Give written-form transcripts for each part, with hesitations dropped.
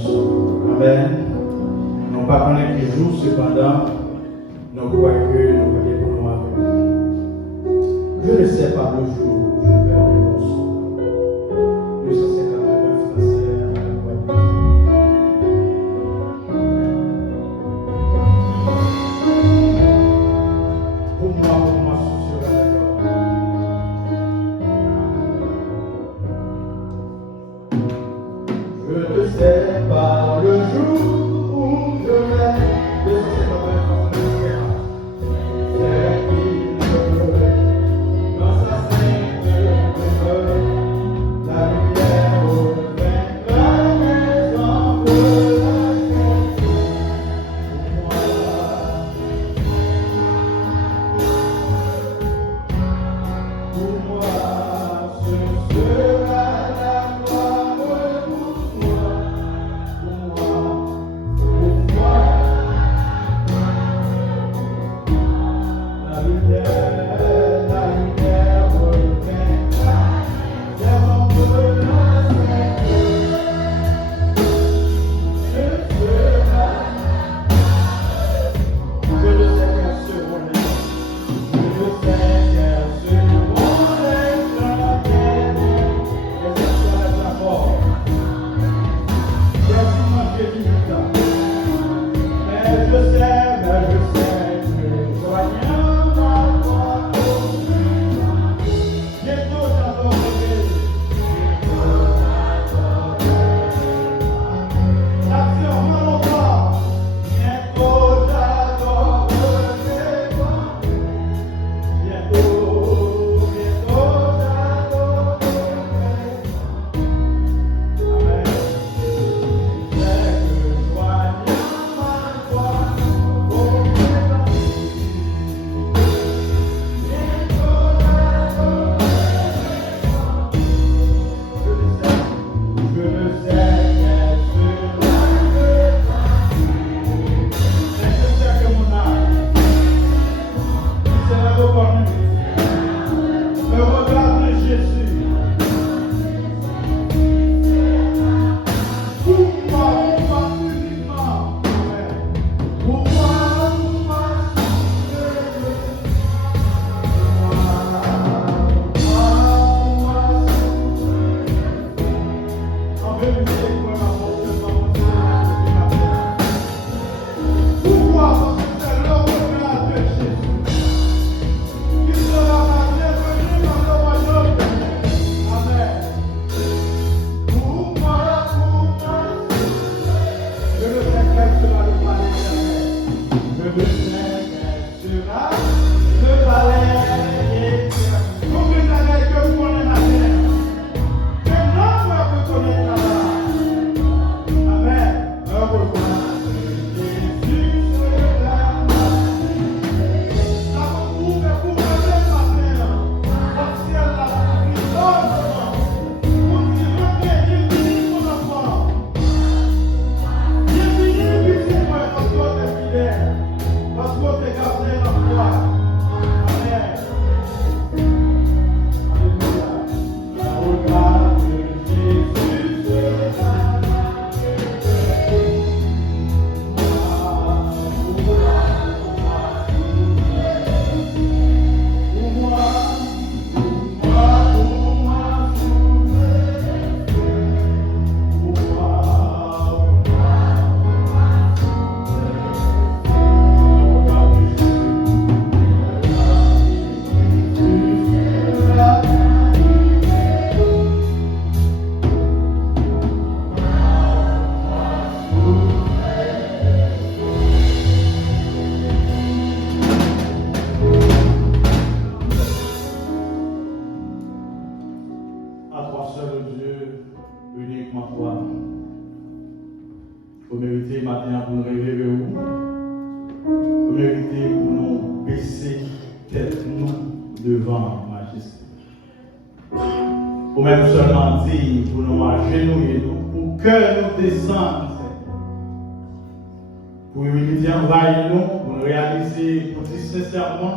réponse. Amen. Nous ne pas connaître les jours, cependant, nous croyons que nous voyons pour nous avec. Je ne sais pas le jour où je vais en réponse. 259 français à la Guadeloupe. Pour moi, ce sera d'accord. Je ne sais pas le jour où je vais. 259 français. C'est qu'il me dans sa sainte demeure, la lumière revient, la maison de la pour moi, ce sera la gloire pour moi, la lumière revient, c'est mon peu la je serai, je ne sais qu'un second, je ne sais qu'un second, les étoiles d'abord, quasiment j'ai dit ça, mais je sais que voyant ma voix, bientôt j'adorerai, l'action volontaire, bientôt j'adorerai, bientôt j'adorerai, amen. C'est que voyant ma voix, oh, bientôt je ne sais qu'elle sera mais je sais que mon âme sera reconnue. Me regarde Jésus. Pour moi uniquement. Amen. Pour moi, en vérité, pour pourquoi? Parce que c'est le regard de Jésus qui sera la bienvenue dans le royaume de Dieu. Amen. Pour moi, je ne sais quel sera le palais éternel. Je ne sais quel sera le palais éternel. Vous savez que vous connaissez la terre. Maintenant, vous connaissez la terre. Amen. Heureux. Jésus sera là pour vous lever matin. Au ciel là, pour dire bienvenue mon enfant. Bienvenue, puisque moi, parce que tu es fidèle, parce que tu es gardé dans la foi. Amen. Alléluia. Regarde Jésus sera là. À toi seul, Dieu, uniquement toi. Vous méritez maintenant pour nous révéler où. Vous méritez pour nous baisser tête nous devant majesté. Ou même seulement dire pour nous agenouiller nous, pour que nous descendions. Pour humilité envahir nous, pour nous réaliser pour dire sincèrement,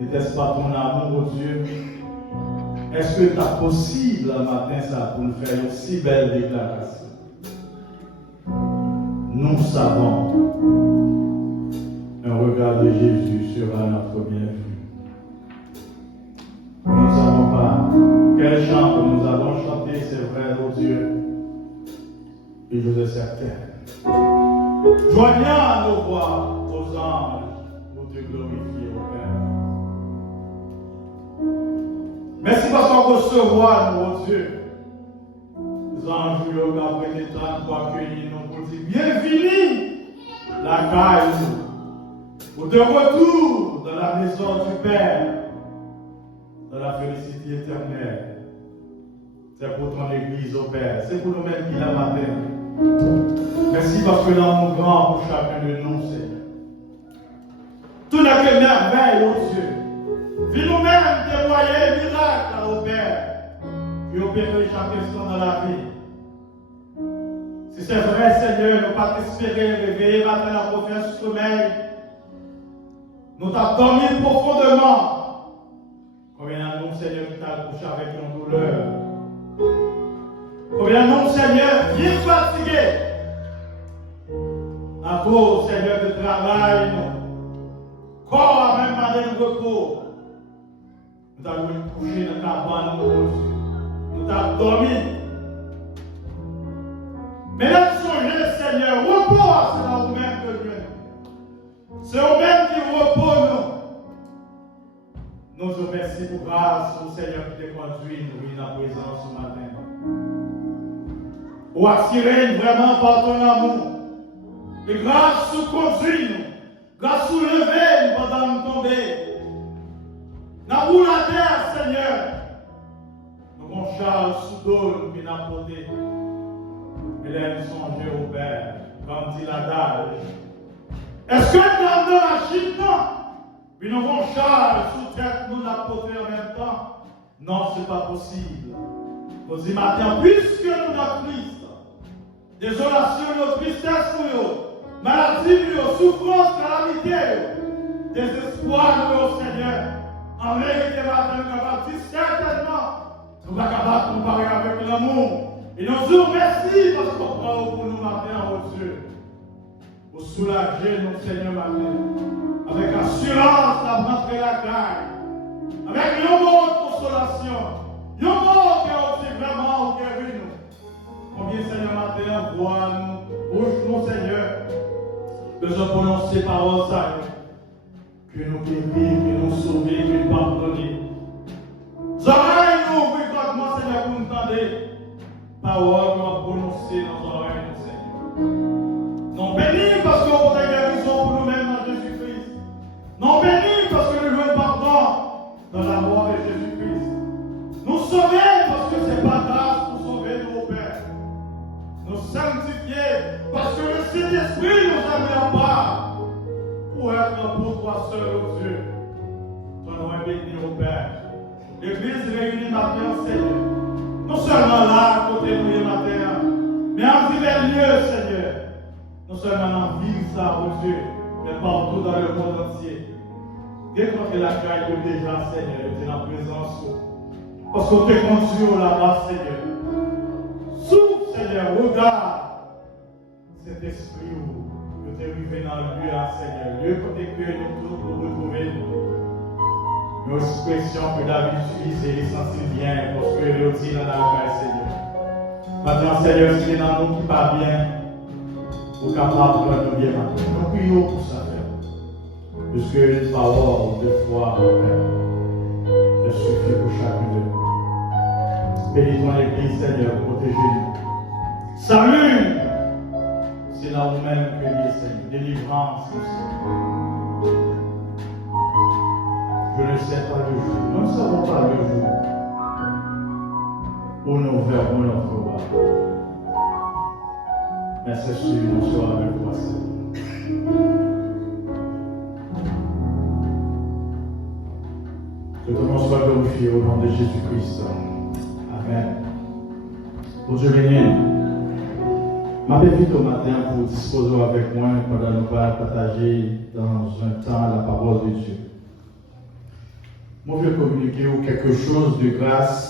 n'était-ce pas ton amour, oh Dieu? Est-ce que c'est possible le matin ça pour nous faire une si belle déclaration? savons, un regard de Jésus sera notre bienvenue. Nous ne savons pas quel chant que nous avons chanté, c'est vrai, ô Dieu. Et je vous ai certain. Joignant nos voix aux anges pour te glorifier, ô Père. Merci parce qu'on recevoir, ô Dieu. Les anges, nous avons prêté temps pour accueillir nos petits. Bienvenue, la caille, pour de retour dans la maison du Père, dans la félicité éternelle. C'est pour ton Église, ô Père. C'est pour nous-mêmes qui la matin. Merci parce que l'amour grand pour chacun de nous, Seigneur. Tout n'est que merveille, ô Dieu. Puis nous-mêmes témoigner miracle, ô Père, qui opérer chaque instant dans la vie. Si c'est vrai, Seigneur, nous pas t'espérer réveiller matin la confiance du sommeil. Nous t'avons dormi profondément. Combien de nous, Seigneur, qui t'a couché avec une douleur. Combien de nous, Seigneur, bien fatigués. À cause, Seigneur, de travail, corps à même pas de repos. Nous avons couché dans ta bande, nous avons dormi. Mais là, songez, Seigneur, repose, c'est là vous-même que Dieu. C'est vous-même qui repose nous. Nous te remercions pour grâce, au Seigneur qui te conduit, nous, dans la présence ce matin. Ou attirer vraiment par ton amour. Et grâce nous conduit nous. Grâce nous lever pendant nous tomber. Dans la terre, Seigneur. Nous avons Charles Soudol qui n'a porté. Il aime songer au Père, comme dit l'adage. Est-ce que nous dans la Chine, non? Puis nous avons Charles sous tête, nous l'a porté en même temps. Non, ce n'est pas possible. Nous disons maintenant, puisque nous avons Christ, désolation, nos tristesse, maladie, souffrance, calamité, désespoir, Seigneur. En vérité, matin, nous avons dit certainement, nous sommes capables de comparer avec l'amour. Et nous disons merci parce qu'on prend pour nous matin, oh Dieu, pour soulager notre Seigneur matin, avec assurance à rentrer la caille, avec un mot de consolation, un mot qui a aussi vraiment guéri nous. Combien Seigneur matin, vois-nous, bouge-nous Seigneur, besoin de prononcer paroles ça, que nous guérir, que nous sauver, que nous pardonner. Oreilles nous ouvrent grandement Seigneur pour nous tendre. Parole nous a prononcé dans nos oreilles, Seigneur. Non bénis parce que vous avez guérison pour nous-mêmes dans Jésus-Christ. Non bénis parce que nous jouons pardon dans la mort de Jésus-Christ. Nous sauver parce que ce n'est pas grâce pour sauver nos pères. Nous sanctifier parce que le Saint-Esprit nous a mis en part pour être pour toi seul, ô Dieu. Ton nom est béni, ô Père. L'Église réunie maintenant, Seigneur. Non seulement là, à côté de nous les matins, mais en divers lieux, Seigneur. Non seulement dans la ville, ça, oh Dieu, mais partout dans le monde entier. Dès qu'on est la caille de déjà, Seigneur, et dans la présence, parce qu'on te conduit là-bas, Seigneur. Souffle, Seigneur, regarde cet esprit où tu es arrivé dans le lieu, Seigneur. Lieu côté que nous tous pour retrouver nous. Une expression que David utilisait, il sentit bien, parce que il dit dans la grâce, Seigneur. Maintenant, Seigneur, si c'est dans nous qui pas bien, vous capable de nous bien maintenant. Nous prions pour ça, Père. Puisque une parole de foi, Père, elle suffit pour chacun de nous. Bénis ton Église, Seigneur, protégez-nous. Salut! C'est là vous-même que Dieu, Seigneur. Délivrance aussi. Je ne sais pas le jour. Nous ne savons pas le jour où nous verrons notre roi. Mais c'est sûr, nous serons avec toi, Seigneur. Que ton nom soit glorifié au nom de Jésus-Christ. Amen. Pour Dieu béni, m'invite au matin pour disposer avec moi pendant nous partager dans un temps la parole de Dieu. Moi, je vais communiquer quelque chose de grâce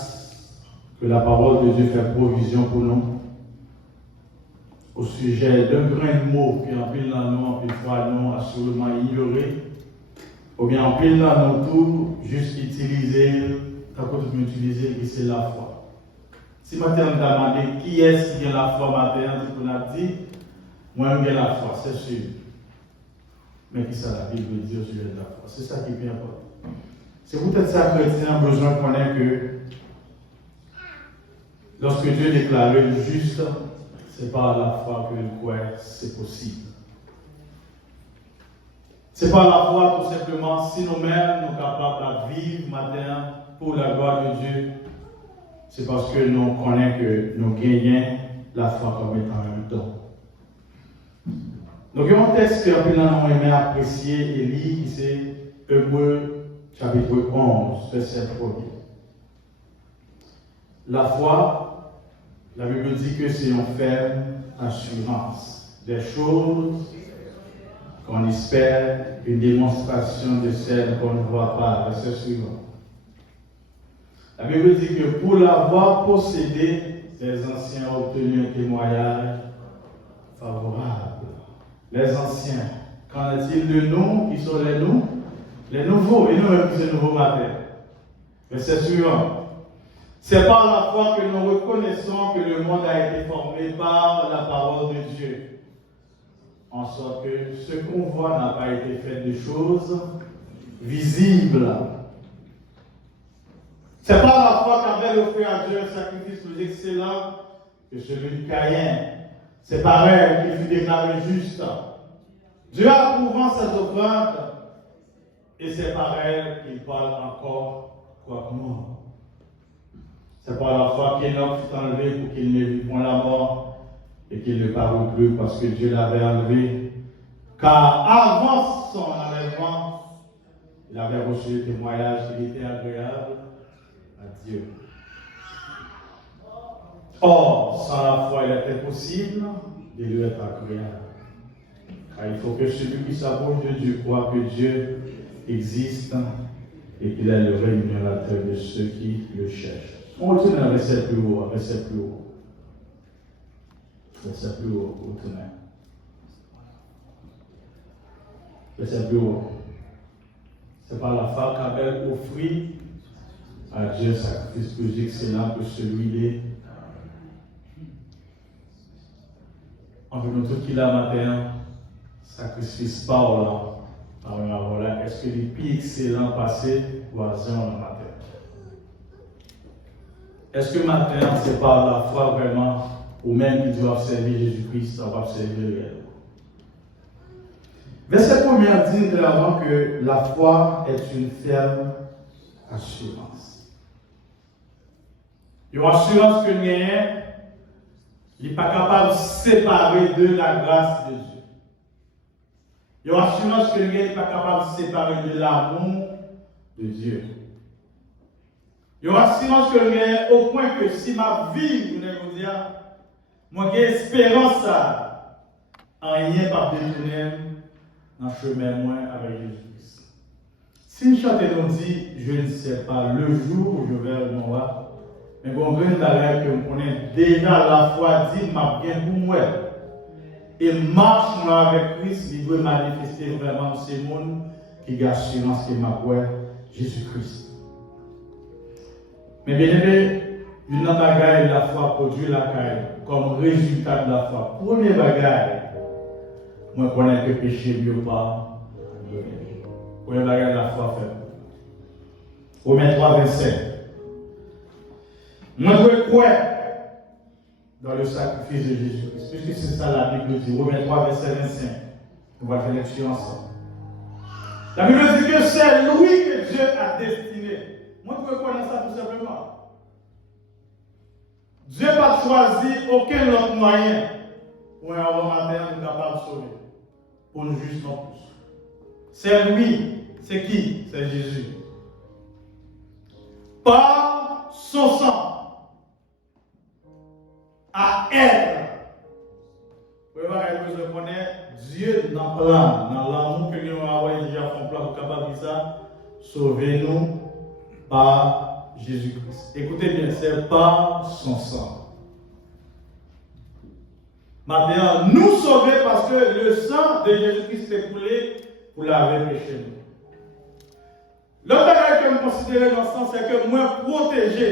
que la parole de Dieu fait provision pour nous. au sujet d'un grain de mots qui en pile dans nous, en pile fois nous, assurément ignoré, ou bien en pile dans nous tout, juste utiliser, tant que nous utiliser, et c'est la foi. Si maintenant on a demandé qui est-ce qui a la foi maintenant, on a dit, moi j'ai la foi, c'est sûr. Mais qui ça la Bible dit au sujet de la foi? C'est ça qui est bien important. C'est peut-être ça que les chrétiens ont besoin de connaître que lorsque Dieu déclare le juste, c'est par la foi que le croit, c'est possible. C'est par la foi tout simplement si nous-mêmes nous sommes capables de vivre matin pour la gloire de Dieu. C'est parce que nous connaissons que nous gagnons la foi comme étant un don. Donc, il y a un texte que nous avons aimé apprécier et lire, c'est Hébreux chapitre 11, verset 1er. La foi, la Bible dit que c'est une ferme assurance des choses qu'on espère, une démonstration de celles qu'on ne voit pas. Verset suivant. La Bible dit que pour l'avoir possédé, les anciens ont obtenu un témoignage favorable. Les anciens, qu'en est-il de nous, qui sont les nous? Les nouveaux, et nous-mêmes qui sommes nouveaux matin. Verset suivant. C'est par la foi que nous reconnaissons que le monde a été formé par la parole de Dieu. En sorte que ce qu'on voit n'a pas été fait de choses visibles. C'est par la foi qu'Abel offrit à Dieu un sacrifice plus excellent que celui de Caïn. C'est par elle qu'il fut déclaré juste. Dieu approuvant ses offrandes, et c'est par elle qu'il parle encore quoi que moi. C'est par la foi qu'Enoch fut enlevé pour qu'il ne vit point la mort et qu'il ne parut plus parce que Dieu l'avait enlevé. Car avant son enlèvement, il avait reçu le témoignage qu'il était agréable à Dieu. Or, sans la foi, il est impossible de lui être agréable. Car il faut que celui qui s'approche de Dieu croit que Dieu existe et qu'il est le rémunérateur de ceux qui le cherchent. On retourne à verset plus haut, verset plus haut. Verset plus haut, retournez. Verset plus haut. C'est par la foi qu'Abel offrit à Dieu un sacrifice plus excellent que celui des. Entre nous tous qui là matin, sacrifice par là, est-ce que les plus excellents passés voisins le matin? Est-ce que maintenant, c'est par la foi vraiment, ou même qui doivent servir Jésus-Christ, ça va servir réellement? Verset 1er dit clairement que la foi est une ferme assurance. Une assurance que rien n'est pas capable de séparer de la grâce de Dieu. Une assurance que rien n'est pas capable de séparer de l'amour de Dieu. Il y a une assurance que rien, au point que si ma vie, vous dire, moi j'ai espérance ça, en rien par détourner dans le chemin moins avec Jésus-Christ. Si une chante nous dit, je ne sais pas le jour où je vais au Noir, mais bon, grain d'arrêt que vous connaissez déjà la foi dit, m'a bien pour moi. Et marche moi avec Christ, il veut manifester vraiment ces mondes qui ont assurance que m'a foi Jésus-Christ. Mais bien aimé, une bagaille la foi produit la caille comme résultat de la foi. Premier bagaille, moi je connais que péché mieux pas. Premier bagaille la foi fait. Romains 3, 27. Moi je crois dans le sacrifice de Jésus-Christ. Puisque c'est ça la Bible dit. Romains 3, verset 25. On va faire lecture ensemble. La Bible dit que c'est lui que Dieu a destiné. Moi, je peux connaître ça tout simplement. Dieu n'a pas choisi aucun autre moyen pour avoir matin nous capable de sauver. Pour nous juste non plus. C'est lui. C'est qui? C'est Jésus. Par son sang. À elle. Vous voyez, je connais Dieu dans le plan, dans l'amour que nous avons déjà fait pour capable de ça. Sauvez-nous par Jésus-Christ. Écoutez bien, c'est par son sang. Maintenant, nous sauver parce que le sang de Jésus-Christ s'est coulé pour laver péché. L'autre bagage que je considère dans ce sens, c'est que moi protégé.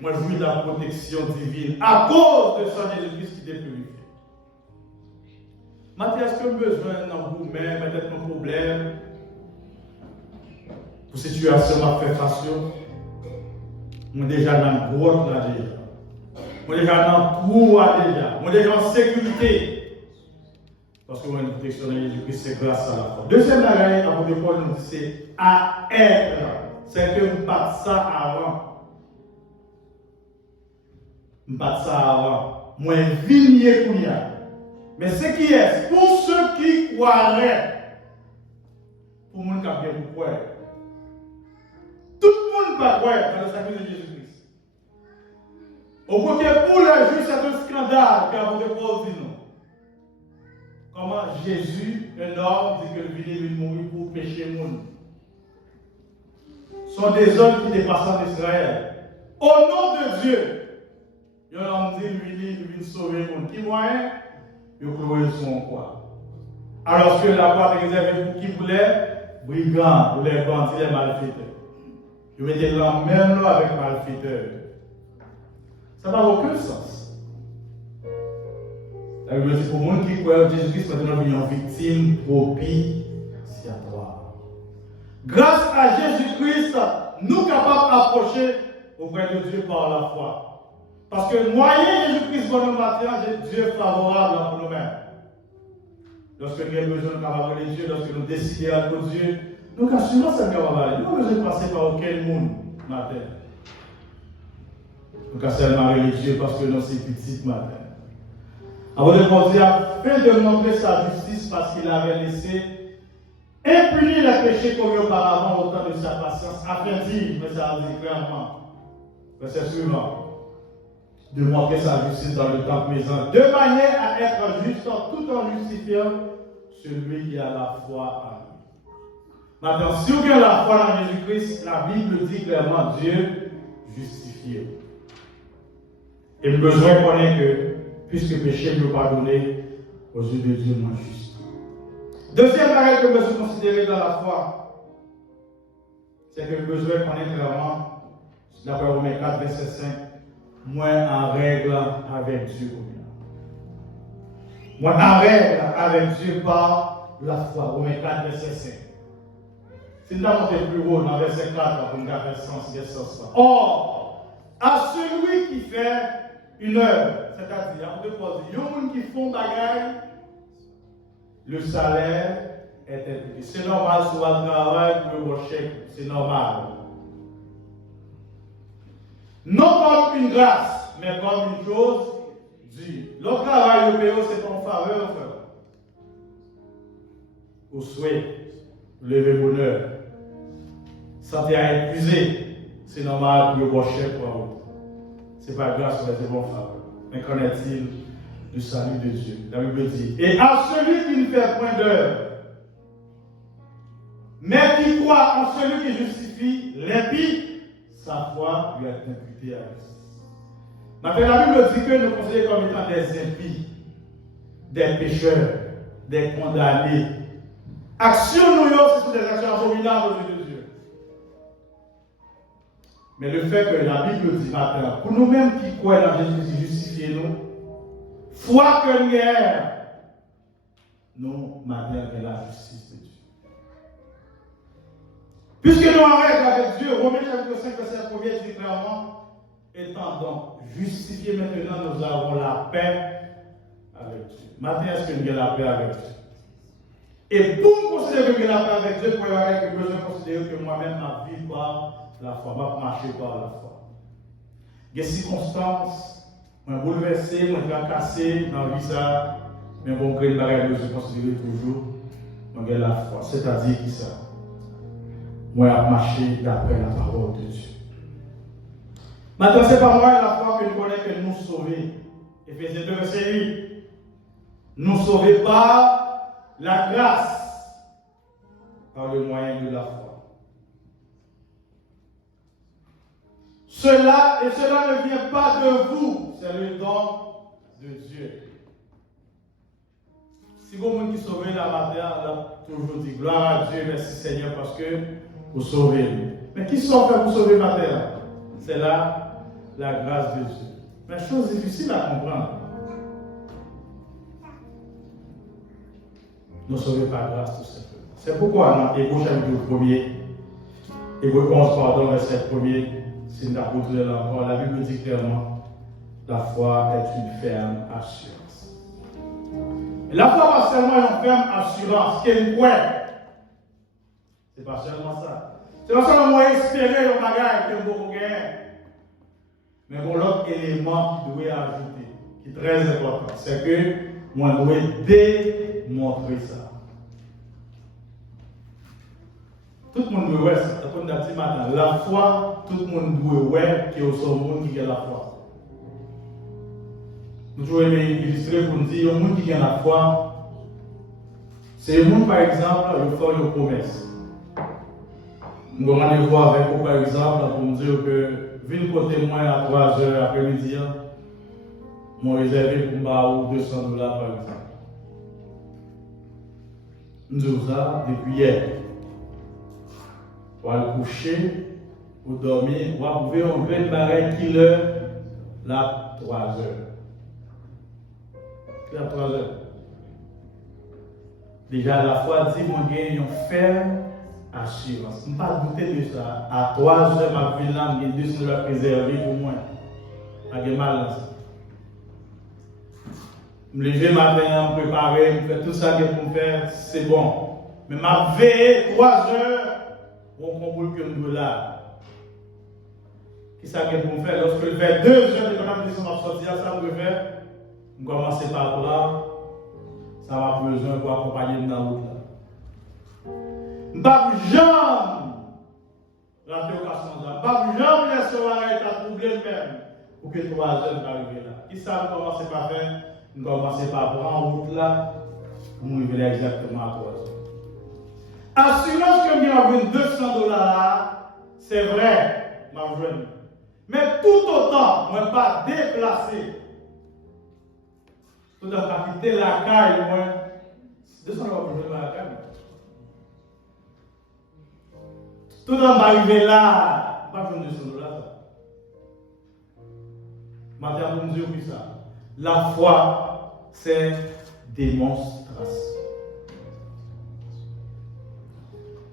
Moi, je vis la protection divine à cause de sang de Jésus-Christ qui t'est purifié. Maintenant, est-ce que besoin dans vous-même, peut-être un problème, pour situation à faire face, on est déjà dans le gros là déjà. On est déjà dans le trou là déjà. On est déjà en sécurité. Parce qu'on a une protection de Jésus-Christ, c'est grâce à la foi. Deuxième bagage, l'apôtre Paul nous dit, c'est à être. C'est que nous pas ça avant. Nous pas ça avant. Moi, vigné pour y aller. Mais ce qui est, pour ceux qui croiraient, pour les gens qui ont bien pour croire, tout le monde va croire dans le sacrifice de Jésus-Christ. Au point que pour les juifs, c'est un scandale que l'apôtre Paul dit non. Comment Jésus, un homme, dit que le venu mourir pour pécher le monde. Ce sont des hommes qui dépassent en Israël. Au nom de Dieu, il y a un homme dit il vient sauver le monde. Qui moyen? Il cloué son quoi. Alors que la croix est réservée pour qui voulait? Brigands, pour les bandits, les malfaiteurs. Je mettais l'homme même là avec malfaiteurs. Ça n'a aucun sens. La Bible dit pour le monde qui croit en Jésus-Christ, maintenant il y a une victime propitiatoire. Grâce à Jésus-Christ, nous sommes capables d'approcher auprès de Dieu par la foi. Parce que moyen Jésus-Christ pour nous matin, Dieu est favorable pour nous-mêmes. Lorsque nous avons besoin de travailler Dieu, lorsque nous décidons pour Dieu, nous assurons ça va aller. Nous n'avons besoin de passer par aucun monde matin. Nous avons seulement religieux parce que nous sommes petits matin. Avant de Paul dit, afin de montrer sa justice parce qu'il avait laissé impuni les péchés commis auparavant au temps de sa patience, afin de dire, mais ça dit clairement, verset suivant, de montrer sa justice dans le temps présent, de manière à être juste tout en justifiant celui qui a la foi en lui. Maintenant, si vous avez la foi en Jésus-Christ, la Bible dit clairement Dieu justifie. Et le besoin qu'on ait que, puisque le péché nous pardonné, aux yeux de Dieu, non juste. Deuxième barrière que nous devons considérer dans la foi, c'est que le besoin qu'on ait clairement, d'après Romains 4, verset 5, moins en règle avec Dieu. Moins en règle avec Dieu par la foi. Romains 4, verset 5. Si nous avons monté plus haut dans verset 4, pour nous faire sens, il y a sens. Or, à celui qui fait une œuvre, c'est-à-dire, on peut dire, il y a des gens qui font bagaille, le salaire est imputé. C'est normal sur le travail pour le chèque, c'est normal. Non comme une grâce, mais comme une chose due. Le travail au PO, c'est en faveur, frère. Au souhait, lever bonheur. Santé à épuiser, c'est normal pour le chèque pour l'autre. Ce n'est pas grâce, mais c'est bon faveur. Mais qu'en est-il du salut de Dieu? La Bible dit, et à celui qui ne fait point d'œuvre, mais qui croit en celui qui justifie l'impie, sa foi lui est imputée à lui. Maintenant, la Bible dit que nous considérons comme étant des impies, des pécheurs, des condamnés. Actions nous, ce sont des actions abominables aux yeux de Dieu. Mais le fait que la Bible dit maintenant, pour nous-mêmes qui croyons en Jésus, justifier nous, foi que nous avons, nous, maintenant, la justice de Dieu. Puisque nous en règle avec Dieu, Romains chapitre 5, verset 1 dit clairement, étant donc justifiés maintenant, nous avons la paix avec Dieu. Maintenant, est-ce que nous avons la paix avec Dieu? Et pour considérer que nous avons la paix avec Dieu, pour avoir besoin de considérer que moi-même, ma vie par la foi, ma marcher par la foi. Il y a des circonstances, je suis bouleversé, je suis cassé dans la vie, ça, mais bon, que je considère toujours, j'ai la foi. C'est-à-dire qui ça? Moi, à marcher d'après la parole de Dieu. Maintenant, c'est pas moi la foi que nous connaissons que nous sauver. Éphésiens 2, verset 8. Nous sauver par la grâce, par le moyen de la foi. cela ne vient pas de vous, c'est le don de Dieu. Si vous qui sauvez la matin, on a toujours dit gloire à Dieu, merci Seigneur, parce que vous sauvez. Mais qui sont fait pour sauver ma terre? C'est là la grâce de Dieu. Mais chose difficile à comprendre. Nous sauvons par grâce tout simplement. C'est pourquoi dans Hébreux chapitre 1er, Hébreux 11, pardon, verset 1er, si nous avons retrouvé encore, la Bible dit clairement, la foi est une ferme assurance. Et la foi pas seulement une ferme assurance, qui est une quoi? C'est pas seulement ça. C'est pas seulement espérer le bagage que vous gagnez. Mais bon, l'autre élément qui doit ajouter, qui est très important, c'est que moi, je dois démontrer ça. Tout le monde doit voir ça. Comme on a dit maintenant, la foi, tout le monde doit voir qu'il y a au monde qui a la foi. Nous devons illustrer pour nous dire, le monde qui a la foi, c'est le monde, par exemple, qui fait une promesse. Nous allons aller voir avec vous, par exemple, pour me dire que, vu le côté moins à 3 heures après-midi, m'ont réservé pour me $200 par exemple. Nous disons ça depuis hier. Pour aller coucher, pour dormir, pour pouvoir en 20 barres qui l'heure, là, 3 heures. Là, 3 heures. Déjà, la foi dit, mon gars, ils ont ferme assurance. Je ne peux pas douter de ça. À 3 heures, ma vie là, j'ai 200 $ préservés pour moi. Pas de mal dans ça. Je me lever matin, me préparer, me faire tout ça que pour me faire, c'est bon. Mais ma veille, 3 heures, on comprend que je suis là. Qu'est-ce que pour me faire? Lorsque je fais 2 heures de quand même de sortir, ça me faire. Je commence par là. Ça va besoin pour accompagner dans la route là. Je ne peux jamais rater l'occasion là. Je ne peux jamais laisser la troublé même pour que 3 heures arrivent là. Qui ça me commence par faire? Je commence par prendre en route là pour me révéler exactement à 3 heures. Assurance que je vais $200 là, c'est vrai, ma jeune. Mais tout autant, je ne vais pas déplacer. Tout autant, pas quitter la caille, moi. $200 pour jouer la caille. Tout autant, arriver là, pas jouer $200. Maintenant, pour me dire ça. La foi, c'est démonstration.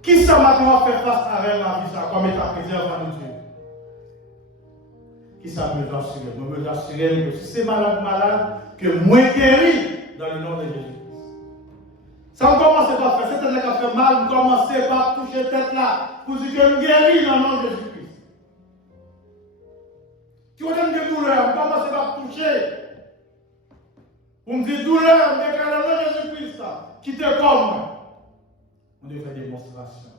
Qui ça maintenant fait face à elle dans la vie, comme état chrétien avant de Dieu? Qui ça me rassurer? Je me rassurer que si c'est malade, que moi guéri dans le nom de Jésus-Christ. Ça, on commence par faire, c'est tête qui a fait mal, on commence par toucher tête là, pour dire que je guéris dans le nom de Jésus-Christ. Tu as une douleur, on commence par toucher. On me dit douleur, on me déclare le nom de Jésus-Christ, qui te comme. On doit faire des démonstrations.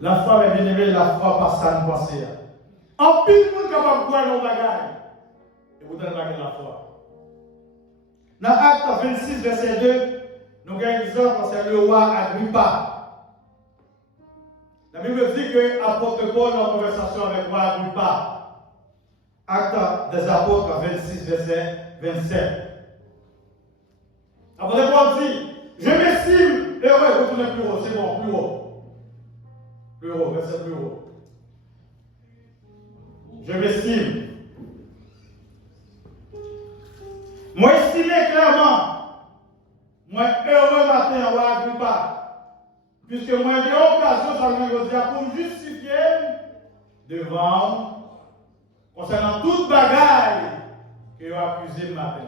La foi est bien aimée, la foi par ça nous passe. En pile, nous sommes capables de croire nos bagages. Et vous donnez la foi. Dans Acte 26, verset 2, nous avons un exemple concernant le roi Agrippa. La Bible dit que l'apôtre Paul est en conversation avec le roi Agrippa. Acte des apôtres 26, verset 27. Après Paul dit, je m'estime heureux, retournez plus haut, c'est bon, plus haut. Plus haut, verset plus haut. Je m'estime. Moi estimé clairement, moi heureux matin à Agrippa, puisque moi j'ai occasion, ça me dire, pour me justifier devant, concernant toute bagaille que j'ai accusé le matin.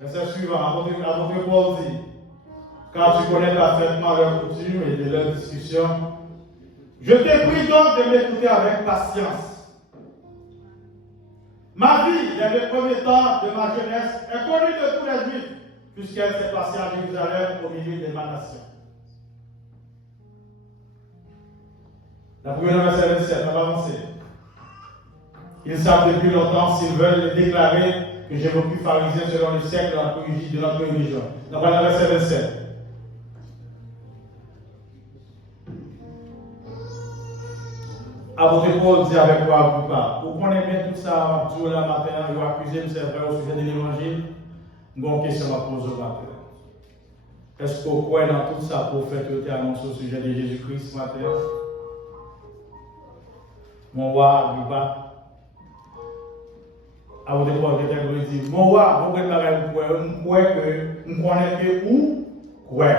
Verset suivant, apôtre Paul dit, car tu connais parfaitement leur coutume et de leur discussion, je te prie donc de m'écouter avec patience. Ma vie, dans les premiers temps de ma jeunesse, est connue de tous les Juifs, puisqu'elle s'est passée à Jérusalem au milieu de ma nation. La première verset 27, on va avancer. Ils savent depuis longtemps s'ils veulent déclarer que j'ai beaucoup pharisien selon le siècle de notre religion. Donc, on va verset 27. Apôtre Paul dit avec moi, papa, vous connaissez bien tout ça, Dieu la matin, vous accusez, c'est vrai, au sujet de l'évangile. Une question à poser au matin. Est-ce que vous croyez dans tout ça pour faire tout annonce au sujet de Jésus-Christ ce matin? Mon roi, Agrippa, apôtre Paul dit, mon roi, vous croyez que vous connaissez où? Croyez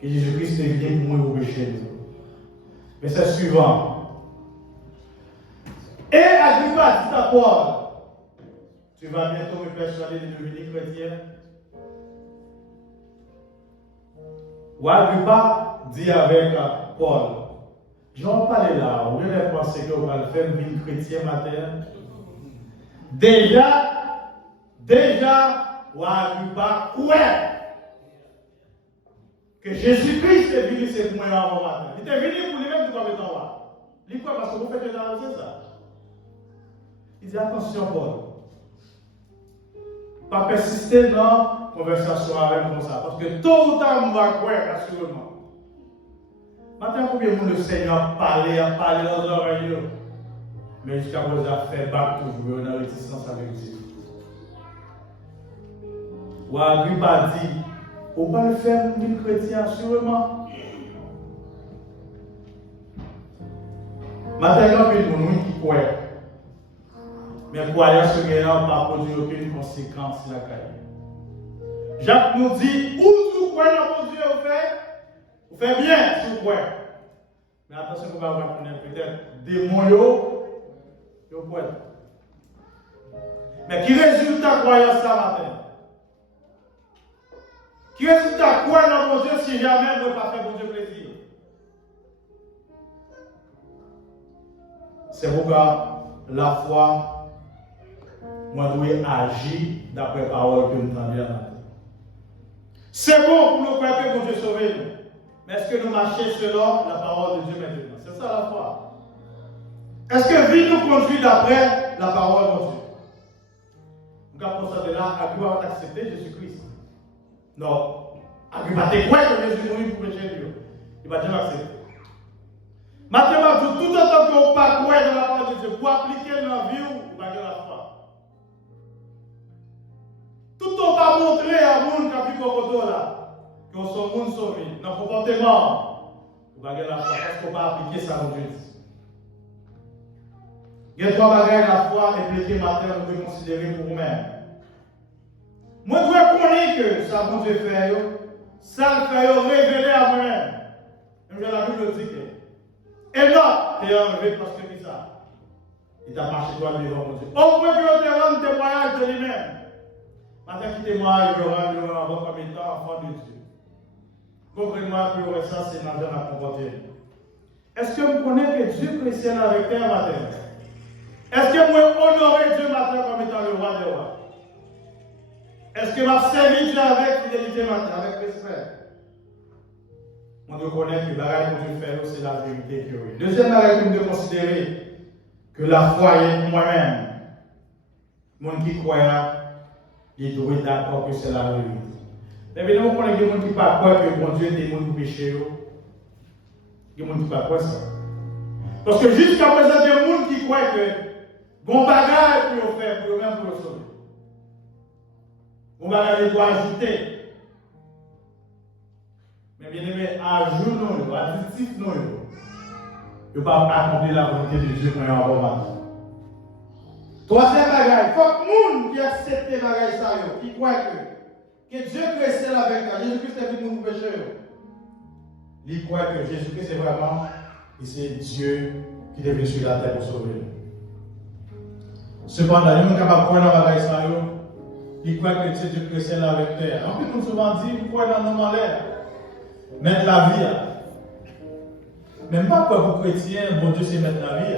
que Jésus-Christ est venu pour nous pécher. Mais c'est suivant. Et Agrippa dit à Paul, tu vas bientôt me persuader de devenir chrétien. Ou Agrippa dit avec Paul, j'en parle là, vous allez penser que vous allez faire une chrétien matin. Déjà, ou Agrippa croit que Jésus-Christ est venu c'est pour moi avant matin. Il est venu pour lui-même pour mettre en bas. Il croit parce que vous faites c'est ça. Il dit attention Paul. Pas persister dans la conversation avec comme ça. Parce que tôt ou tard, on va croire, assurément. Maintenant, combien de le Seigneur a parlé dans les oreilles. Mais jusqu'à présent, il a fait battre toujours, on a réticence avec Dieu. Ou Agrippa dit, on va le faire une chrétien, assurément. Maintenant, il y a un peu qui croit. Mais croyance que n'a pas produit aucune conséquence sur la carrière. Jacques nous dit, où vous croyez dans Dieu, vous faites bien si vous croyez. Mais attention, vous allez reconnaître peut-être des mots, vous croyez. Mais qui résultat croyance ça matin? Qui résultat croire dans Dieu si jamais vous ne pas faire pour Dieu plaisir? C'est pourquoi la foi, moi, je dois agir d'après la parole que nous entendons là. C'est bon pour nous croire que Dieu sauve nous. Mais est-ce que nous marchons selon la parole de Dieu maintenant? C'est ça la foi. Est-ce que vie nous conduit d'après la parole de Dieu? Donc, à partir de là, Agrippa va accepter Jésus-Christ. Non. Agrippa te croit que Jésus est mort pour pécher Dieu. Il va jamais accepter. Maintenant, tout autant que vous ne pas croire dans la parole de Dieu, pour appliquer dans la vie, vous va la foi. Tout on va montrer à monde qui a vu Kokoto là, que nous sommes sauvés. Dans le comportement, vous allez la foi parce qu'on va appliquer ça dans Dieu. Il y a trois bagages la foi impliquées matin, vous devez considérer pour vous-même. Moi, je dois connaître que ça bon Dieu fait, ça le fait révéler à moi-même. Même la Bible dit que. Et là, tu es enlevé parce que ça. Il t'a marché droit devant mon Dieu. Au point que tu te rends témoignage de lui-même. Maintenant, qui témoigne, je rends avant comme étant enfant de Dieu. Comprenez-moi que ça, c'est dans la comporter. Est-ce que vous connaissez que Dieu chrétien avec terre matin? Est-ce que vous honorez Dieu matin comme étant le roi des rois? Est-ce que vous servi Dieu avec fidélité matin, avec respect? On doit connaître que le bagage que Dieu fait, c'est la vérité que oui. Deuxième bagage que nous devons considérer, que la foi est moi-même. Mon qui croit, il doit être d'accord que c'est la vérité. Mais évidemment, on connaît des gens qui ne croient pas que bon Dieu est des gens qui péchent. Il y a des gens qui ne croient pas ça. Parce que jusqu'à présent, il y a des gens qui croient que bon bagage pour le faire, pour eux-mêmes pour le sauver. Bon bagage doit ajouter. Mais bien aimé, ajout nous, additif nous, ne pas accomplir la volonté de Dieu pour un bon matin. Troisième bagage, il faut que les gens qui acceptent les bagages, qui croient que Dieu est seul avec toi, Jésus-Christ est venu pour pécher. Ils croient que Jésus-Christ est vraiment, et c'est Dieu qui est venu sur la terre pour sauver. Cependant, les gens qui sont capables de croire dans les bagages, ils croient que Dieu est seul avec toi. En plus, nous souvent dit, vous croyez dans nos malheurs. Mettre la vie. Même pas quoi pour chrétien, bon Dieu, c'est mettre la vie.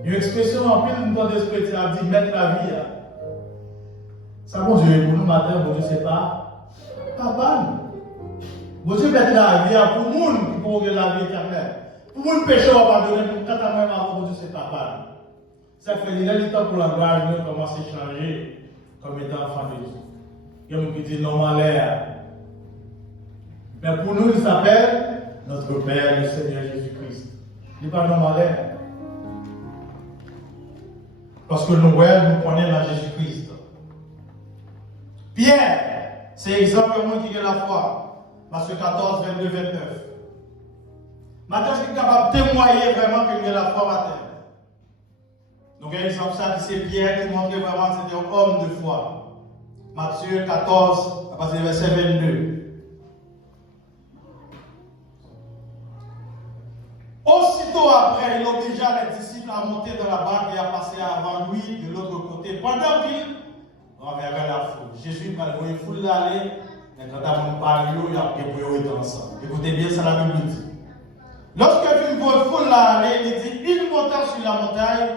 Il y a une expression en plus, nous des chrétiens dit mettre la vie. Ça, bon Dieu, pour nous matin, bon Dieu, c'est pas mal. Bon Dieu, mettre la vie pour nous qui pourront la vie éternelle. Pour nous, le péché, on va pardonner, pour quand on va bon Dieu, c'est pas mal. Ça fait du temps pour la gloire, nous commençons à changer comme étant enfant de Dieu. Il y a des gens qui disent non, malheur. Mais pour nous, il s'appelle notre Père, le Seigneur Jésus-Christ. n'est pas normal. Parce que nous connaissons la Jésus-Christ. Pierre, c'est exactement qui est la foi. Matthieu 14, 22, 29. Maintenant, je suis capable de témoigner vraiment que nous avons la foi matin. Donc, un exemple, ça, c'est Pierre qui montre vraiment que c'était un homme de foi. Matthieu 14, à partir du verset 22. Aussitôt après, il obligea les disciples à monter dans la barque et à passer avant lui de l'autre côté. Pendant qu'il renverrait la foule. Jésus va voir une foule d'aller, et quand on parle, il y a des bruits ensemble. Écoutez bien ça, la Bible dit. Lorsque une foule allait, il dit, il monta sur la montagne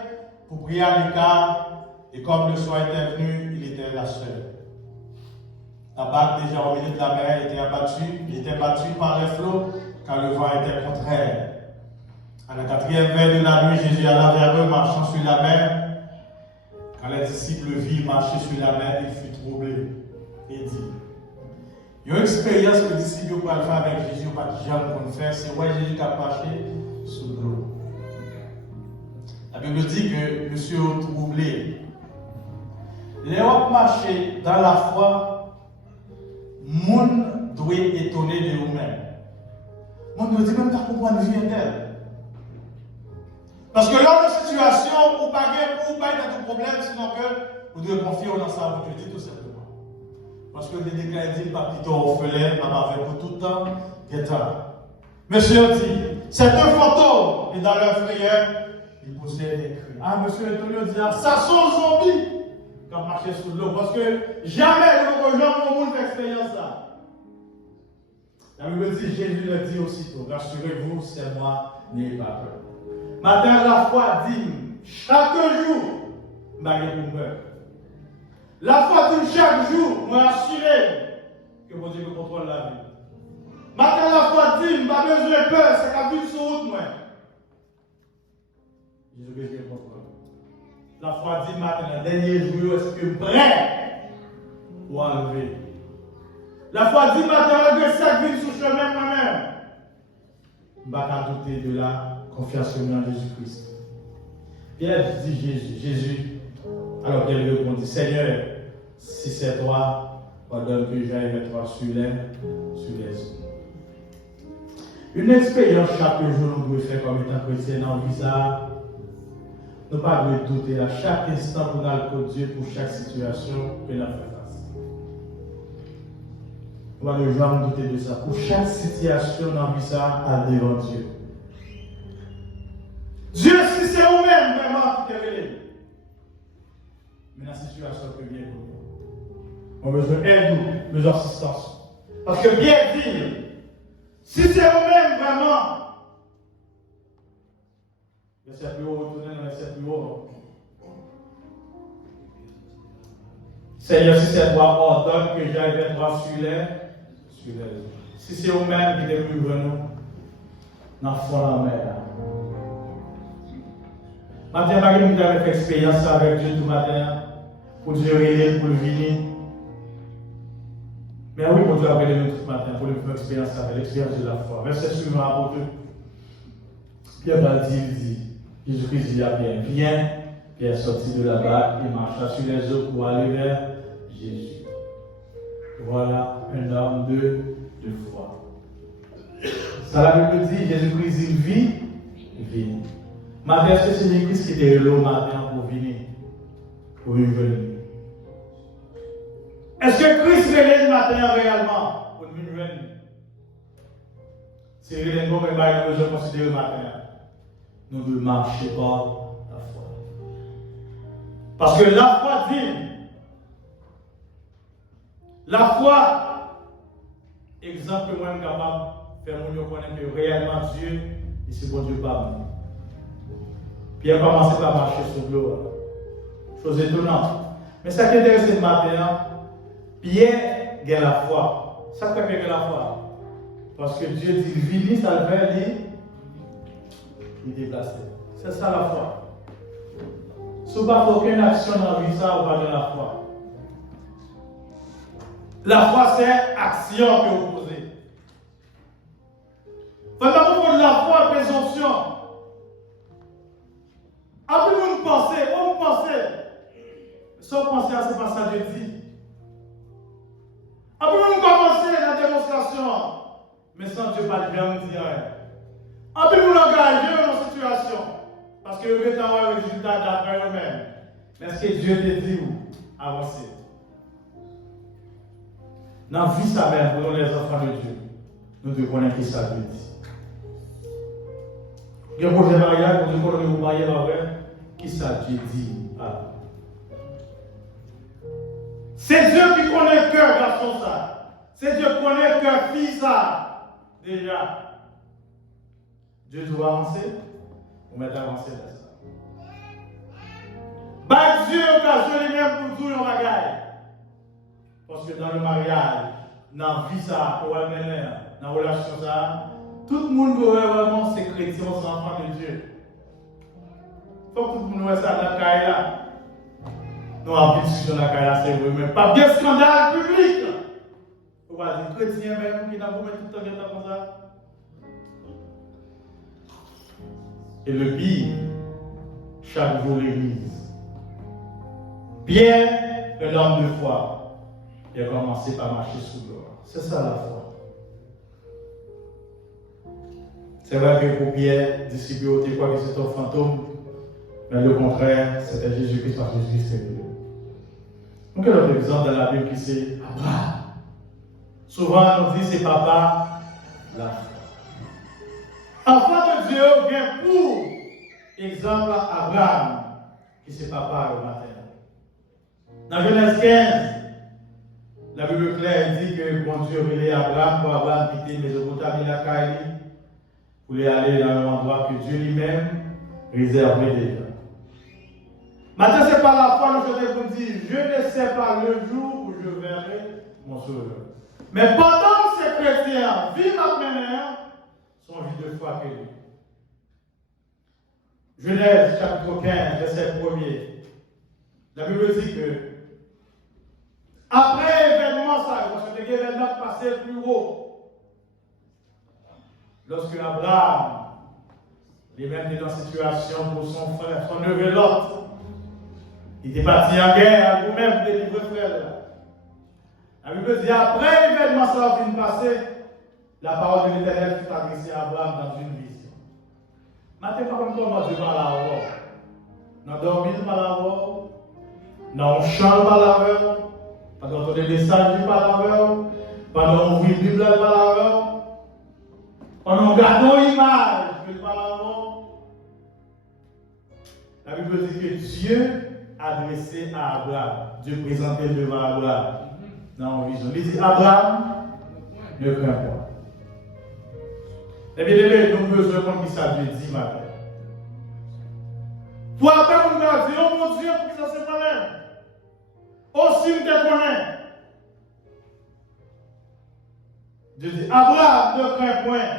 pour prier à l'écart, et comme le soir était venu, il était là seul. La barque déjà au milieu de la mer était battue par les flots, car le vent était contraire. À la 4e veille de la nuit, Jésus alla vers eux, marchant sur la mer. Quand les disciples le virent marcher sur la mer, il fut troublé et dit, il y a une expérience que les disciples peuvent faire avec Jésus, pas de jamais qu'on fait, c'est ouais Jésus qui a marché sous l'eau. La Bible dit que monsieur est troublé. Les hommes marchés dans la foi, monde doit étonner de vous-même. Monde doit dire même pas comprendre vie d'elle. Parce que lors de situation, vous ne pouvez pas être tout problème, sinon que vous devez confier dans sa volonté, tout simplement. Parce que les déclins disent, pas plutôt orphelin, maman avec vous tout le temps, Monsieur dit, c'est un fantôme, et dans leur frayeur, il possède des cris. Ah, monsieur Antonio dit, ça sont zombies quand marcher sous l'eau, parce que jamais les gens au monde l'expérience là. La Bible dit, Jésus le dit aussitôt, rassurez-vous, c'est moi, n'ayez pas peur. Matin, la foi dit, chaque jour, malgré mon peur. La foi dit, chaque jour, me rassurer que mon Dieu me contrôle la vie. Matin, la foi dit, pas besoin de peur, c'est qu'à vivre sur route, moi. Jésus me contrôle. La foi dit, matin, le dernier jour, est-ce que prêt pour enlever? La foi dit, matin, que ça vit sur le chemin moi-même. Je ne vais pas douter de la confiance en Jésus-Christ. Pierre dit Jésus, alors qu'elle répondit, Seigneur, si c'est toi, pardonne que j'aille avec toi sur les eaux. Une expérience chaque jour nous devons faire comme étant chrétien dans vie ça. Nous ne pas douter à chaque instant pour nous Dieu pour chaque situation que nous faisons face. Nous ne devons jamais douter de ça. Pour chaque situation dans vie ça, à devant Dieu. Dieu, si c'est vous-même vraiment qui te révèle. Mais la situation peut bien pour nous. On a besoin d'aide, besoin d'assistance. Parce que bien dit, si c'est vous-même vraiment, verset plus haut, retournez dans le verset plus haut. Seigneur, si c'est toi, ordonne que j'aille vers toi sur les eaux. Si c'est vous-même qui délivre nous, dans le fond de la mer. Matin, Marie, nous avons fait expérience avec Dieu tout matin, pour Dieu révéler, pour le venir. Mais oui, pour Dieu révéler nous tout matin, pour le faire expérience avec l'expérience de la foi. Verset suivant, apôtre. Pierre va dit, Jésus-Christ dit à Pierre, viens. Pierre sortit de la barque et marcha sur les eaux pour aller vers Jésus. Voilà un homme de foi. Ça, la Bible dit, Jésus-Christ, il vit. Matin, est-ce que c'est l'église qui était là au matin pour venir, pour venir? Est-ce que Christ venait le matin réellement pour venir? C'est réellement que nous devons considérer le matin. Nous devons marcher par la foi. Parce que la foi dit, la foi, exemple, moi, je suis capable de faire mon connaître que réellement Dieu, et c'est bon Dieu par nous. Pierre commençait par marcher sur l'eau. Chose étonnante. Mais ça qui est intéressant ce matin, Pierre a la foi. Ça fait Pierre a la foi. Parce que Dieu dit, vini, ça le fait, il déplace. C'est ça la foi. Si vous n'avez pas aucune action dans la vie, ça, vous avez la foi. La foi, c'est action que vous posez. Vraiment, vous de la foi, présomption. Sans penser à ce passage de dit. Après, on commence la démonstration, mais sans Dieu pas bien nous dire. Après, vous l'engagez dans une situation, parce que vous mettez un résultat d'après eux-mêmes. Mais ce que Dieu te dit, avancez. Dans la vie, ça même, pour nous les enfants de Dieu, nous devons connaître ce que ça veut dire. Il y a un projet de mariage, vous devez vous marier avec qui ça Dieu dit. C'est Dieu qui connaît le cœur, garçon, ça. C'est Dieu qui connaît le cœur, fille, ça. Déjà. Dieu doit avancer. On met avancer là ça. Bah, Dieu, occasion lui-même pour tout le bagage. Parce que dans le mariage, dans la vie, ça, pour elle-même, dans la relation, ça, tout le monde doit vraiment ses chrétiens, ses enfants de Dieu. Il faut que tout le monde voit ça dans la caille là. Nous avons une discussion dans la caille là, c'est vrai, mais pas bien scandale public. Vous voyez, les chrétiens même qui n'ont pas tout le temps comme ça. Et le pire, chaque jour l'église. Pierre, un homme de foi, il a commencé par marcher sous l'eau. C'est ça la foi. C'est vrai que pour Pierre, disciple, tu crois que c'est un fantôme, mais le contraire, c'était Jésus-Christ parce que Jésus-Christ est Dieu. Donc, quel autre exemple dans la Bible qui c'est Abraham? Souvent, on dit c'est papa, la foi. Enfant de Dieu vient pour exemple Abraham, qui c'est papa le matin. Dans Genèse 15, la Bible claire dit que bon Dieu relève Abraham pour Abraham quitter Mésopotamie, la Caïlie, pour aller dans un endroit que Dieu lui-même réservait déjà. Maintenant, ce n'est pas la foi, je vous dis, je ne sais pas le jour où je verrai mon sauveur. Mais pendant que ces chrétiens vivent la manière, sont vie de foi que lui. Genèse chapitre 15, verset 1er. La Bible dit que après l'événement, ça, parce que l'événement passait plus haut. Lorsque Abraham, il est même dans une situation pour son frère, son neveu Lot, il était parti en guerre, vous-même délivrer frère. La Bible dit après l'événement, ça va venir passer. La parole de l'Éternel fut adressée à Abraham dans une vision. Maintenant, comme toi, Dieu parle à vous. Dans dormir par la voix, dans un chant par la voix, pendant qu'on est des sages par la voix, pendant qu'on vit la Bible par la voix, pendant qu'on regarde l'image par la voix. La Bible dit que Dieu adressé à Abraham, Dieu présenté devant Abraham dans une vision. Il dit Abraham, ne crains pas. Eh bien, les nous avons besoin de qui ça Dieu dit matin. Pour après, on va dire, oh mon Dieu, pour qui ça se connaît. Aussi, on te connaît. Dieu dit, Abraham, ne crains point.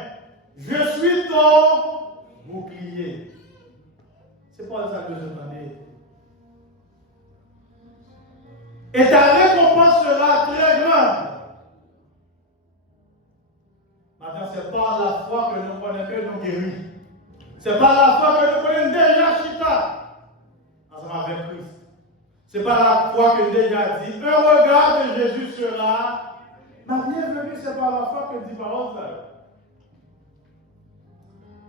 Je suis ton bouclier. C'est pas ça que je demandais. Et ta récompense sera très grande. Maintenant, ce n'est pas la foi que nous connaissons que nous guéris. Ce n'est pas la foi que nous connaissons déjà chita. Ensemble avec Christ. Ce n'est pas la foi que déjà dit. Un regard de Jésus sera. Ma bienvenue, ce n'est pas la foi que dit parole.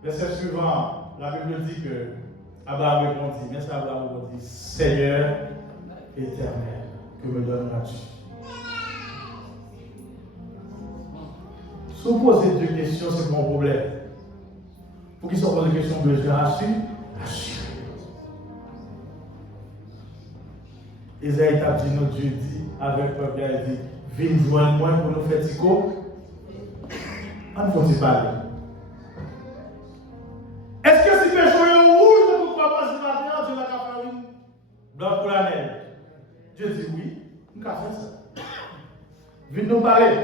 Verset suivant, la Bible dit que Abraham répondit, mais c'est Abraham répondit, Seigneur éternel, que me donneras-tu? Si vous posez deux questions, c'est mon problème. Pour qu'ils soient posés des questions, besoin assurer. Isaïe a dit, notre Dieu dit, avec peuple, il a dit, viens joindre moi pour nous faire tico. On ne faut pas parler. Est-ce que si péché est rouge, vous ne pouvez pas se battre, Dieu n'a qu'à faire une blanc pour la neige? Dieu dit oui, nous avons fait ça. Viens nous parler.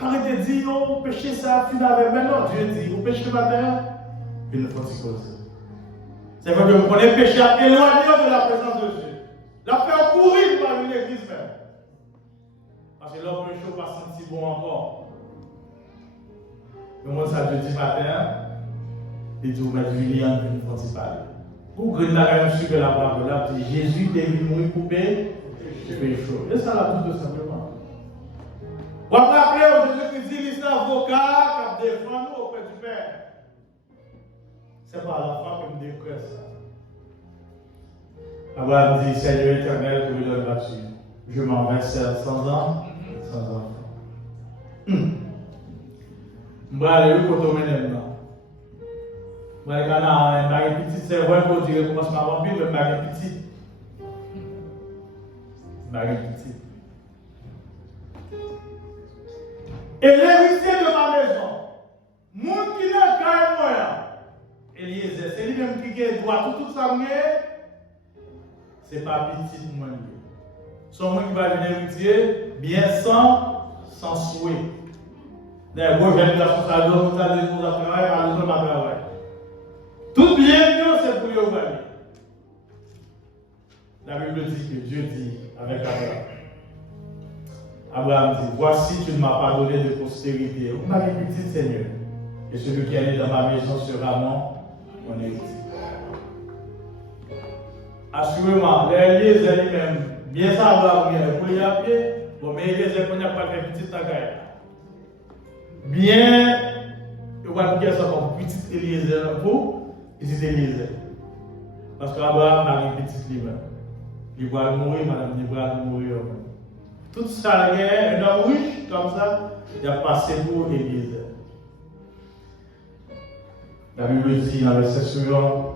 Arrêtez de dire, oh, péché ça, tu n'avais pas. Non, Dieu dit, vous péchez le matin, il ne faut pas se poser. C'est vrai que vous prenez péché à éloigner de la présence de Dieu. La faire courir par une église même. Parce que l'homme ne pas senti bon encore. Le monde ça Dieu dit matin, il dit, vous mettez une ligne, il ne faut pas parler. Pour que nous suivre la parole là, Jésus est venu mourir coupé, je fais chaud. Et ça là tout simplement. On va rappeler au Jésus-Christ, il est avocat qui défend nous auprès du Père. C'est pas la femme qui me décrète ça. Abraham dit, Seigneur éternel, que me donne grâce. Je m'en vais sans ans, sans enfant. Je vais aller où pour mener maintenant. Je vais aller petit, c'est vrai pour dire commencement à vivre, mais je vais petit. Je vais petit. Et l'héritier de ma maison, mon qui n'a qu'à moi, Eliezer, c'est lui-même qui a droit tout ça, c'est pas petit moi. Son monde qui va devenir héritier, bien sans souhait. D'ailleurs, moi, j'ai une garçon, ça donne, ça donne, ça travaille, ça donne, ça travaille. Tout bien, c'est pour lui ouvrir. La Bible dit que Dieu dit avec Abraham. Abraham dit, voici, tu ne m'as pas donné de postérité. Vous m'avez petit Seigneur. Et celui qui est né dans ma maison sera mon héritier. Assurément, l'Éliezer lui-même, bien ça, Abraham, pour y appeler, bon, mais Éliezer, qu'on n'a pas fait petit tagaye. Bien, il va dire ça comme petit Éliezer pour petit Éliezer. Parce qu'Abraham a une petite lui-même. Il va mourir, madame, il va mourir. Tout ça, un homme riche comme ça, il a passé pour Éliezer. La Bible dit dans le verset suivant,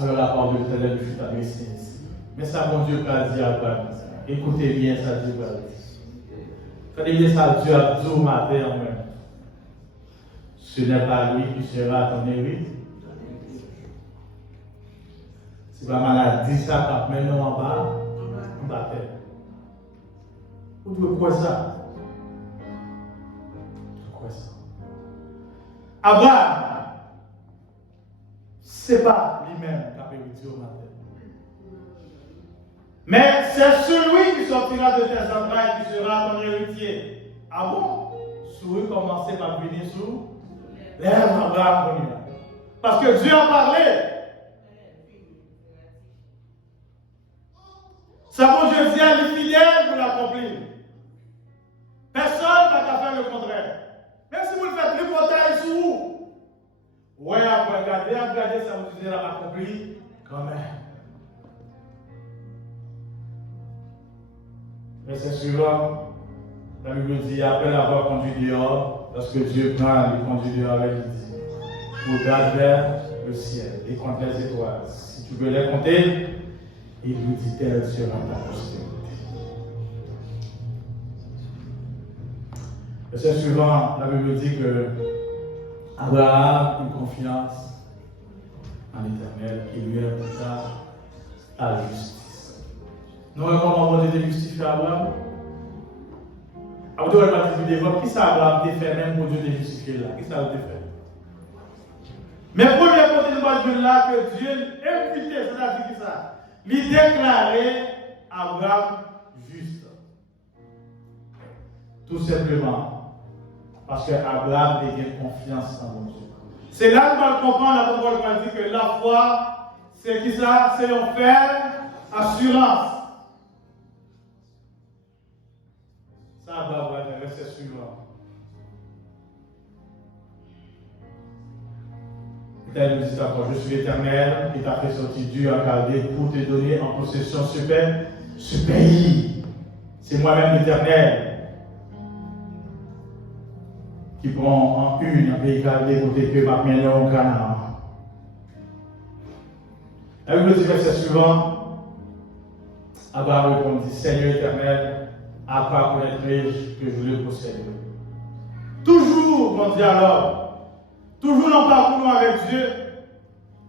alors la parole de l'Éternel fut adressée ici. Mais ça, mon Dieu, a dit à Abraham, écoutez bien, ça dit Abraham. Quand il dit ça, Dieu a dit au matin en même. Ce n'est pas lui qui sera ton héritier. C'est pas maladie, ça, quand même en bas, on va faire. Vous devez quoi ça? Quoi ça? Abraham, c'est pas lui-même qui a hérité au matin. Mais c'est celui qui sortira de tes entrailles qui sera ton héritier. Ah bon? Souris commencer par venir sous l'herbe Abraham. Parce que Dieu a parlé. Ça bon Dieu dit à l'fidèle pour l'accomplir. Personne n'a qu'à faire le contraire. Même si vous le faites, le portail sous vous. Ouais, après regarder, ça vous dit l'a accompli quand même. Verset suivant, la Bible dit, après l'avoir conduit dehors, lorsque Dieu prend les conduit dehors avec lui, regarde vers le ciel et compte les étoiles. Si tu veux les compter, il lui dit, telle sera ta postérité. Verset suivant, la Bible dit que Abraham a une confiance en l'Éternel qui lui imputa la justice. Nous avons demandé de justifier Abraham. Après, on va dire devant qui ça Abraham a fait même pour Dieu de justifier là. Qui ça a fait? Mais premier côté de Dieu là que Dieu imputé, c'est-à-dire qui ça? Il déclarait Abraham juste. Tout simplement. Parce qu'Abraham a confiance en Dieu. C'est là que nous comprenons la parole qui dit que la foi, c'est qui ça? C'est une ferme assurance. Ça va avoir le verset suivant. L'Éternel nous dit encore, je suis l'Éternel qui t'a fait sortir Dieu en Chaldée pour te donner en possession ce pays. C'est moi-même l'Éternel qui prend en une un pays Chaldée pour te faire parmi au Canaan. La Bible dit verset suivant, Abraham répondit, Seigneur éternel, à quoi connaîtrai-je que je le possède? Toujours, mon Dieu alors, toujours dans le parcours avec Dieu,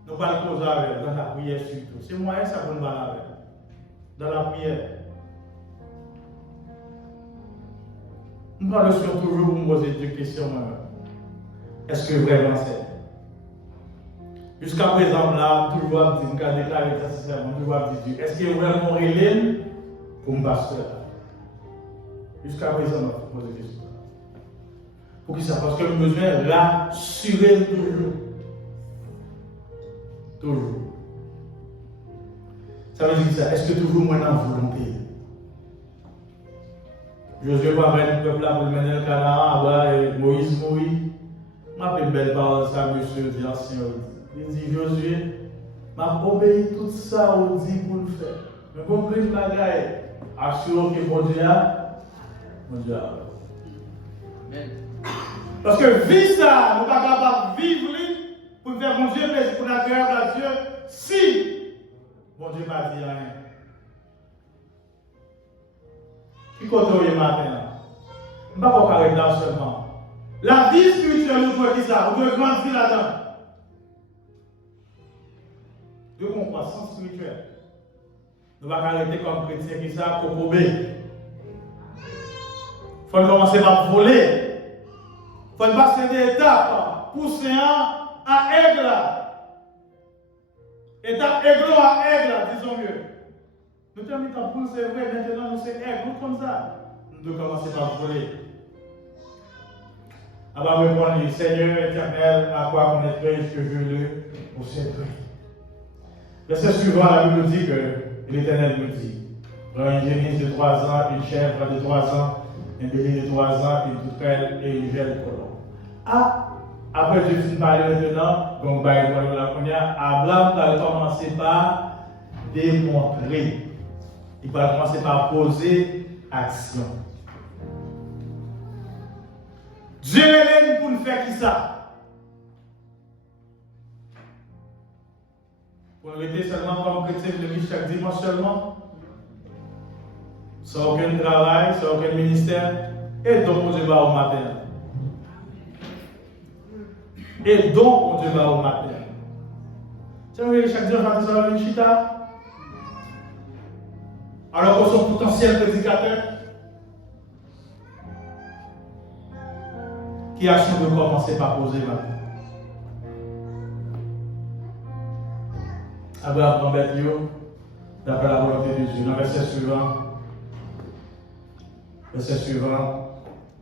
nous allons poser avec, dans la prière surtout. C'est moyen ça pour nous parler avec. Dans la prière. Nous parlons toujours pour me poser deux questions. Est-ce que vraiment c'est? Jusqu'à présent, là, toujours à dire, qu'à déclarer ça sincèrement, toujours à dire, est-ce que vraiment réel pour me pasteur? Jusqu'à présent, on va poser des questions. Pour qui ça? Parce que nous avons besoin de rassurer toujours. Toujours. Ça veut dire ça. Est-ce que toujours moi dans la volonté? Josué va mettre le peuple là pour le mener le Canaan, et Moïse mourit. Je m'appelle belle parole, ça, monsieur, dit ancien. Il dit Josué, m'a obéi tout ça, on dit pour le faire. Mais bon, une bagaille, assure que mon Dieu a. Parce que vivre ça, nous ne sommes pas capables de vivre pour faire mon Dieu, mais pour la grâce à Dieu, si mon Dieu m'a dit rien. Qui compte le matin? Je ne vais pas arrêter là seulement. La vie spirituelle, nous devons ça, nous devons grandir là-dedans. De croissance spirituelle. Nous ne pouvons pas arrêter comme chrétiens qui savent qu'au il faut commencer par voler. Il faut passer des étapes, pousser à aigle. Étape aigle à aigle, disons mieux. Nous terminons par pousser, c'est vrai, maintenant nous sommes aigle, nous comme ça. Nous devons commencer par voler. Alors répondre, Seigneur éternel, à quoi connaîtrai-je que je le posséderai? Verset suivant, la Bible dit que l'Éternel nous dit, un génisse de 3 ans, une chèvre de 3 ans, un bélier de 3 ans, une tourelle et une gêne colombe. Après je finis de parler maintenant, donc Abraham va commencer par démontrer. Il va commencer par poser action. Dieu est pour nous faire qui ça? Pour nous aider seulement comme chrétien de vie chaque dimanche seulement? Sans aucun travail, sans aucun ministère. Et donc on Dieu va au matin. Et donc on Dieu va au matin. Tu vois, chaque dimanche on va faire une chita. Alors qu'on son potentiel prédicateur. Qui a su de commencer par poser maintenant? Abraham prend bête d'après la volonté de Dieu. Dans le verset suivant,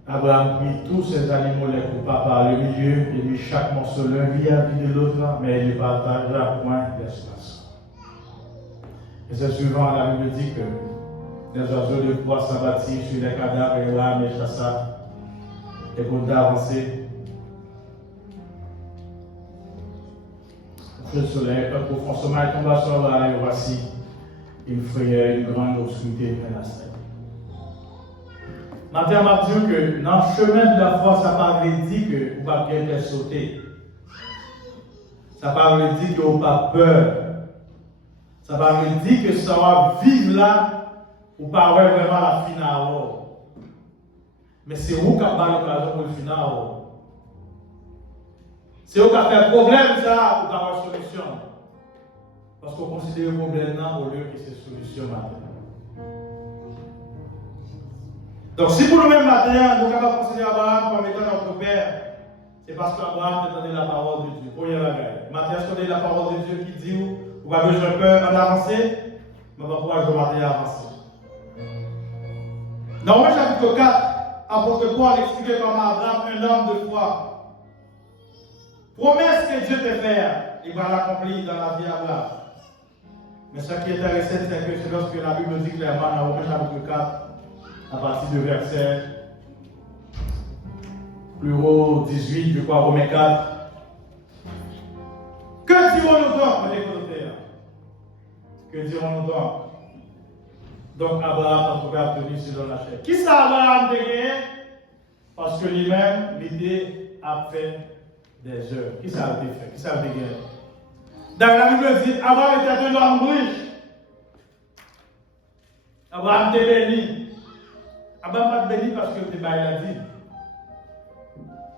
Abraham prit tous ses animaux les coupa par le milieu et mit chaque morceau l'un vis-à-vis de l'autre, mais il ne partagea point l'espace. Verset suivant, la Bible dit que les oiseaux de proie s'abattirent sur les cadavres et l'âme les chassa. Et pour d'avancer, le soleil, un profond sommeil tomba sur l'âme et voici, une frayeur, une grande obscurité menaçait. Matin m'a dit que dans le chemin de la foi, ça ne parle pas dit que vous ne pouvez pas sauter. Ça ne parle pas dit que vous n'avez pas peur. Ça ne parle pas dit que ça va vivre là, vous ne pouvez pas vraiment la finale. Mais c'est vous qui avez l'occasion pour le final. C'est vous qui avez fait problème, ça, pour avoir une solution. Parce qu'on considère le problème là au lieu que c'est une solution maintenant. Donc, si pour nous-mêmes matin, nous sommes considérer Abraham comme étant notre père, c'est parce qu'Abraham a donné la parole de Dieu. Première bagaille. Matin, est-ce qu'on a la parole de Dieu qui dit vous avez besoin de peur en avancer, mais pourquoi je vais avancer? Dans Romains chapitre 4, apôtre Paul expliquait comme Abraham, un homme de foi. Promesse que Dieu te fait, il va l'accomplir dans la vie d'Abraham. Mais ce qui est intéressant, c'est que c'est lorsque la Bible dit clairement dans Romains chapitre 4, à partir du verset plus haut, 18, je crois, Romains 4. Que dirons-nous donc, les côtés? Que dirons-nous donc? Donc, Abraham a trouvé obtenu selon la chair. Qui ça, Abraham de gagner? Parce que lui-même, l'idée a fait des œuvres. Qui ça a été fait? Qui ça a été gagné? Dans la Bible dit, Abraham était un homme riche. Abraham était béni. Abraham n'est pas béni parce que tu bail la vie.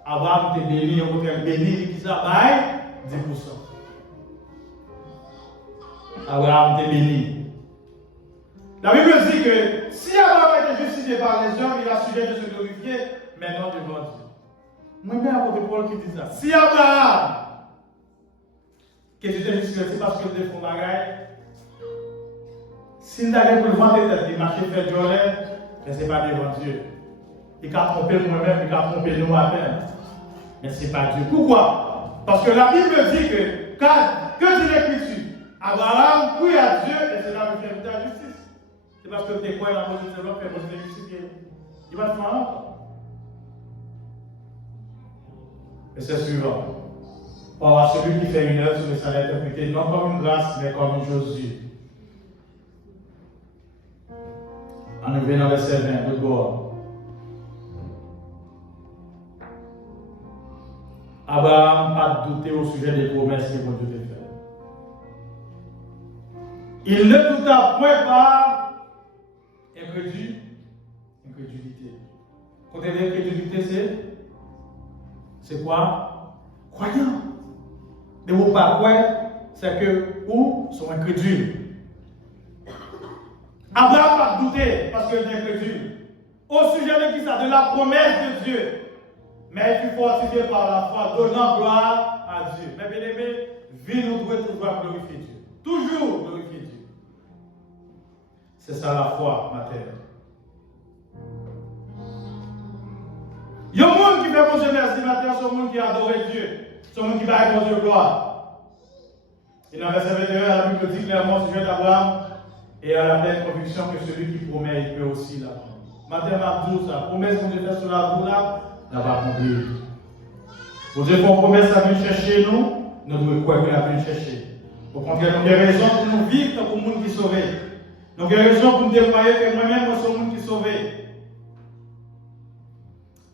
Abraham était béni, on peut béni, qui ça bail 10%. Abraham était béni. La Bible dit que si Abraham était justifié par les hommes, il a sujet de se glorifier, mais non devant Dieu. Moi-même, apôtre Paul qui dit ça. Si Abraham, qui était justifié, c'est parce que Dieu fait bagaille, s'il n'avait pour le vendre tête, il marchait fait de l'olève, mais ce n'est pas devant Dieu. Il a trompé moi-même, il a trompé nous à peine. Mais ce n'est pas Dieu. Pourquoi? Parce que la Bible dit que l'Écriture, Abraham prie à Dieu et c'est là qu'il fait la justice. C'est parce que tu es quoi dans la position de l'homme, fait Moïse justifier. Il va te faire encore. Et c'est suivant. Or, celui qui fait une œuvre sur le salaire est interprété non comme une grâce, mais comme une Josué. On revient dans le verset 20 de bord. Abraham n'a pas douté au sujet des promesses que Dieu t'a faites. Il ne douta point par incrédulité. Quand on dit incrédulité, c'est quoi? Croyant. Mais vous pas croire, c'est que ou sont incrédules. Abraham n'a pas douté parce qu'il est incrédule. Au sujet de qui ça? De la promesse de Dieu. Mais il faut fortifier par la foi, donnant gloire à Dieu. Mais bien aimé, vie nous doit toujours glorifier Dieu. Toujours glorifier Dieu. C'est ça la foi, ma terre. Il y a un monde qui fait bon Dieu merci, ma terre, c'est un monde qui adore Dieu. C'est un monde qui va bon Dieu gloire. Et dans le verset 21, la Bible dit clairement au sujet d'Abraham et à la pleine conviction que celui qui promet, il peut aussi la prendre. Ma terre m'a dit ça. Promesse que Dieu fait sur la roue là, la va accomplir. Pour Dieu qu'on promesse à venir chercher nous, nous devons croire qu'il a venu chercher. Au contraire, nous avons raison pour nous vivre comme le monde qui est sauvé. Nous avons raison pour nous déployer que moi-même, moi, je suis le monde qui est sauvé.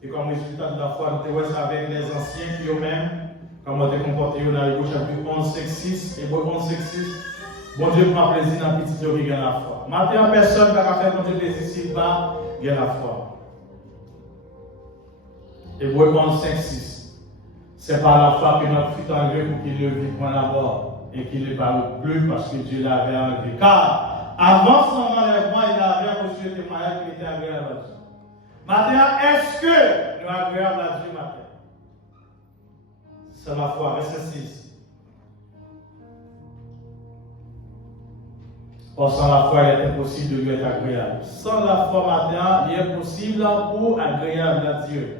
Et comme résultat de la foi, nous devons avec les anciens qui eux-mêmes, comment te comporter dans l'Hébreu chapitre 11, 5, 6, Hébreu 11, 5, 6. Bon Dieu prend plaisir dans le petit Dieu qui gagne la foi. Maintenant, personne ne va faire bon Dieu plaisir s'il va gagner la foi. Hébreu 11, 5, 6. C'est par la foi que notre fut enlevé pour qu'il ne vive point d'abord et qu'il ne parle plus parce que Dieu l'avait enlevé. Car avant son enlèvement, il avait reçu le témoignage qu'il était agréable à Dieu. Maintenant, est-ce que nous sommes agréables à Dieu maintenant? C'est la foi, verset 6. Or, sans la foi, il est impossible de lui être agréable. Sans la foi, maintenant, il est impossible pour agréable à Dieu.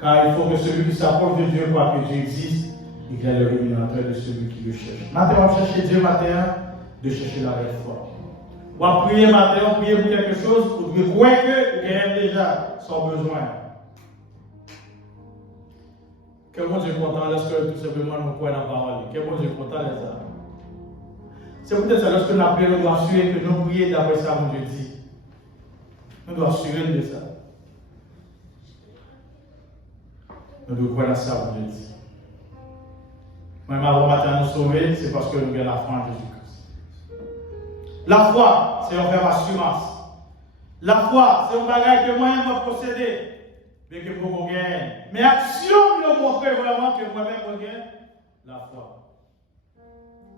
Car il faut que celui qui s'approche de Dieu croit que Dieu existe et qu'il est le rémunérateur de celui qui le cherche. Maintenant, on va chercher Dieu matin, de chercher la vraie foi. On va prier matin, on prier pour quelque chose, pour dire croire que vous avez déjà son besoin. Que mon Dieu est content lorsque tout simplement nous croyons dans la parole. Que mon Dieu est content les amis. C'est peut-être ça, lorsque nous appelons, nous devons assurer que nous prions d'après ça, mon Dieu dit. Nous devons assurer de ça. Nous devons croire dans ça, mon Dieu dit. Même avant matin nous sauver, c'est parce que nous avons la foi en Jésus-Christ. La foi, c'est une vraie assurance. La foi, c'est un bagage que moi-même vais posséder, mais que pour qu'on gagne. Mais action nous montrer vraiment que moi-même je gagne la foi.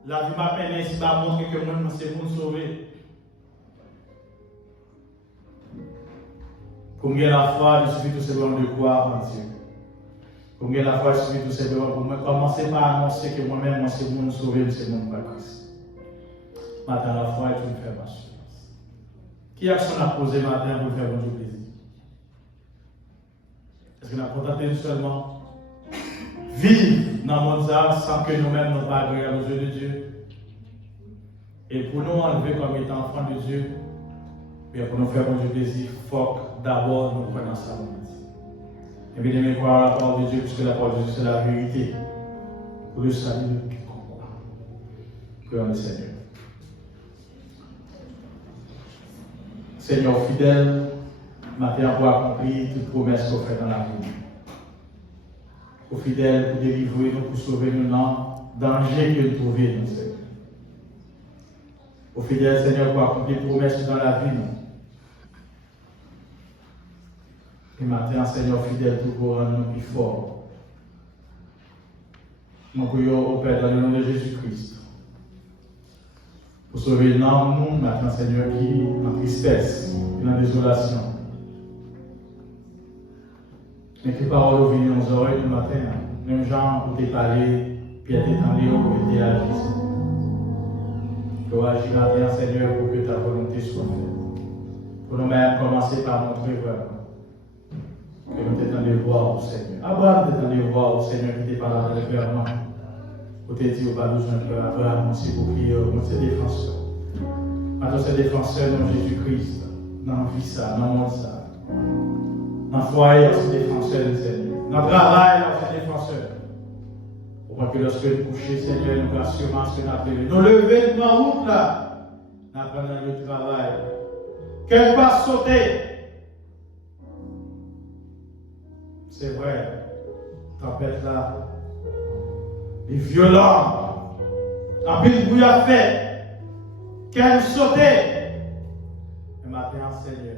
La vie m'a peine ici va montrer que moi, c'est pour nous sauver. Pour gagner la foi, il suffit tout simplement de croire en Dieu. Pour gagner la foi, il suffit tout simplement pour moi commencer par annoncer que moi-même, moi, c'est pour nous sauver, c'est mon Christ. Maintenant, la foi est une ferme assurance. Qui action a posé matin pour faire bon plaisir? Est-ce qu'on a contenté seulement vivre dans le monde sans que nous-mêmes nous pas agréables aux yeux de Dieu? Et pour nous enlever comme étant enfants de Dieu, et pour nous faire bon plaisir, il faut d'abord nous prendre sa volonté. Et bien, aimez croire à la parole de Dieu, puisque la parole de Dieu, c'est la vérité. Pour le salut de quiconque. Prions le Seigneur. Seigneur fidèle, matin pour accomplir toute promesse qu'on fait dans la vie. Au fidèle pour délivrer nous, pour sauver nous dans le danger que nous trouvons, Seigneur. Au fidèle, Seigneur, pour accomplir promesse dans la vie. Et maintenant, Seigneur fidèle, pour rendre nous plus forts. Nous prions au Père dans le nom de Jésus-Christ. Pour sauver l'âme, nous, maintenant, Seigneur, qui est en tristesse, qui est en désolation. Mais que parole viennent aux oreilles du matin, même gens où tu es parlé, puis tu es tendu, où tu es agi. Que agis matin, Seigneur, pour que ta volonté soit faite. Pour nous-mêmes, commencer par montrer vraiment que nous t'étendons voir au Seigneur. Abraham t'étendons voir au Seigneur qui t'est parlé clairement. Pour te dire, pas besoin de peur, après annoncer pour prier, moi c'est défenseur. Maintenant c'est défenseur dans Jésus-Christ, dans la vie ça, dans le monde ça. Dans le foyer, c'est défenseur du Seigneur. Dans le travail, c'est défenseur. Pour pas que lorsque nous couchons, Seigneur, nous assurons ce que nous appelons. Nous lever de ma route là, nous apprenons le travail. Qu'elle va sauter. C'est vrai, tempête là, les violents, en plus bruit à fait, qu'elle sautait. Le matin, Seigneur,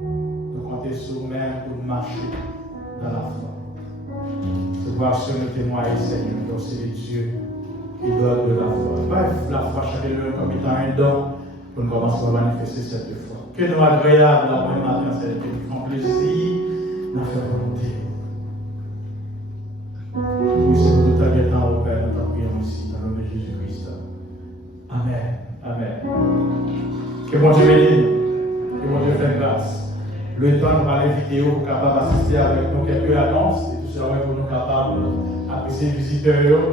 nous comptons sur nous-mêmes pour marcher dans la foi. C'est voir sur nous témoigner, Seigneur, donc c'est Dieu qui donne de la foi. Bref, la foi, chacun comme étant un don pour nous commencer à manifester cette foi. Que nous agréable la même matin, Seigneur, que nous faisons plaisir dans faire volonté. Oui, c'est pour tout à l'heure au Père, nous t'en prions ici, dans le nom de Jésus-Christ. Amen. Amen. Que mon Dieu bénisse, que mon Dieu fasse grâce. Le temps de parler vidéo pour capable d'assister avec nous quelques annonces et tout ça, pour nous capables d'apprécier les visiteurs.